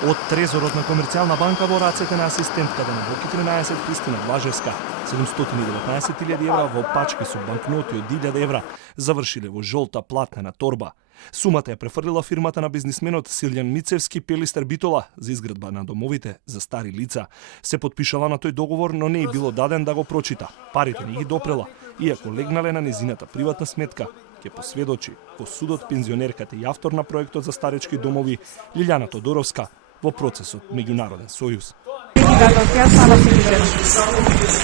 Од трезорот на Комерцијална банка во рацете на асистентката на Боки 13 Кристина Блажевска, 719.000 евра во пачки со банкноти од 1000 евра завршиле во жолта платнена торба. Сумата ја префрлила фирмата на бизнисменот Силјан Мицевски Пелистер Битола за изградба на домовите за стари лица. Се потпишала на тој договор, но не е било даден да го прочита. Парите не ги допрела, иако легнале на незината приватна сметка. Ке посведочи во судот пензионерката и автор на проектот за старечки домови Лилјана Тодоровска во процесот Меѓународен сојуз.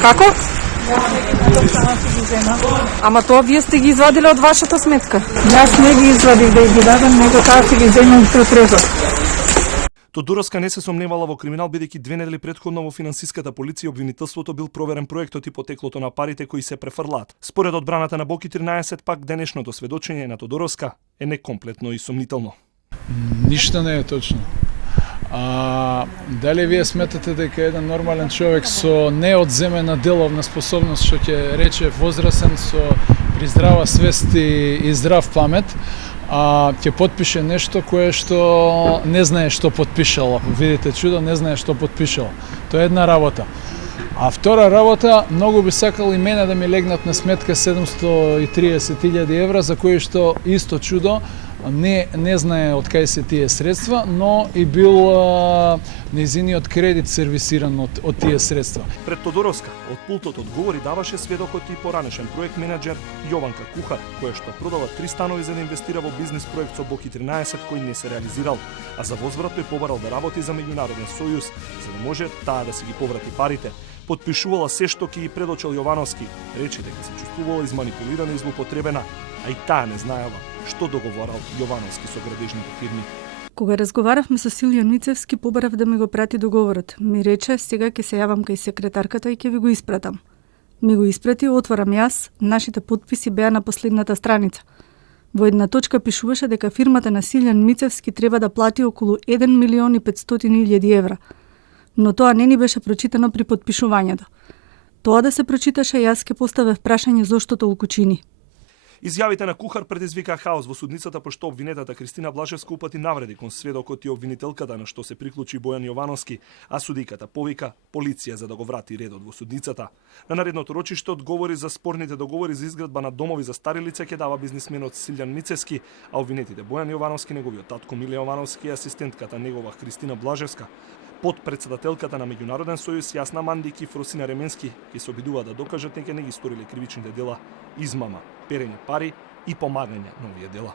Како? Ама тоа вие сте ги извадиле од вашата сметка? Јас не ги извадив да ги дадам, него таа си ги земам со трезор. Тодоровска не се сомневала во криминал, бидејќи 2 недели претходно во финансиската полиција обвинителството бил проверен проектот и потеклото на парите кои се префрлаат. Според одбраната на Боки 13, пак денешното сведочење на Тодоровска е некомплетно и сомнително. Ништо не е точно. Дали вие сметате дека еден нормален човек со неодземена деловна способност, што ќе рече возрасен со при здрава свест и здрав памет, ќе потпише нешто кое што не знае што потпишало. Видите чудо, не знае што потпишало. Тоа е една работа. А втора работа, многу би сакал и мене да ми легнат на сметка 730.000 евра, за кои што исто чудо не знае од кај се тие средства, но и бил незиниот кредит сервисиран од тие средства. Пред Тодоровска, од пултот одговори даваше сведокот и поранешен проект менеджер Јованка Кухар, која што продала 3 станови за да инвестира во бизнис проект со Боки 13 кој не се реализирал, а за возврат тој побарал да работи за Меѓународен сојуз, за да може таа да си ги поврати парите. Потпишувала се што ќе ги предочел Јовановски, рече дека се чувствувала изманипулирана и злоупотребена, а и таа не знаела што договорал Јовановски со градежните фирми. Кога разговаравме со Силјан Мицевски, побарав да ми го прати договорот. Ми рече, сега ќе се јавам кај секретарката и ќе ви го испратам. Ми го испрати, отворам јас, нашите потписи беа на последната страница. Во една точка пишуваше дека фирмата на Силјан Мицевски треба да плати околу 1.500.000 евра. Но тоа не ни беше прочитано при потпишувањето. Тоа да се прочиташе, јас ке поставев прашање зошто толку чини. Изјавите на Кухар предизвика хаос во судницата пошто обвинетата Кристина Блажевска упати навреди кон сведокот и обвинителката, на што се приклучи Бојан Јовановски, а судиката повика полиција за да го врати редот во судницата. На наредното рочиште одговори за спорните договори за изградба на домови за стари лица ќе дава бизнисменот Силјан Мицевски, а обвинетите Бојан Јовановски, неговиот татко Миле Јовановски и асистентката негова Кристина Блажевска. Под председателката на Меѓународен сојуз Јасна Мандик и Фросина Ременски ќе се обидува да докажат дека не ги сториле кривичните дела, измама, перење пари и помагање на овие дела.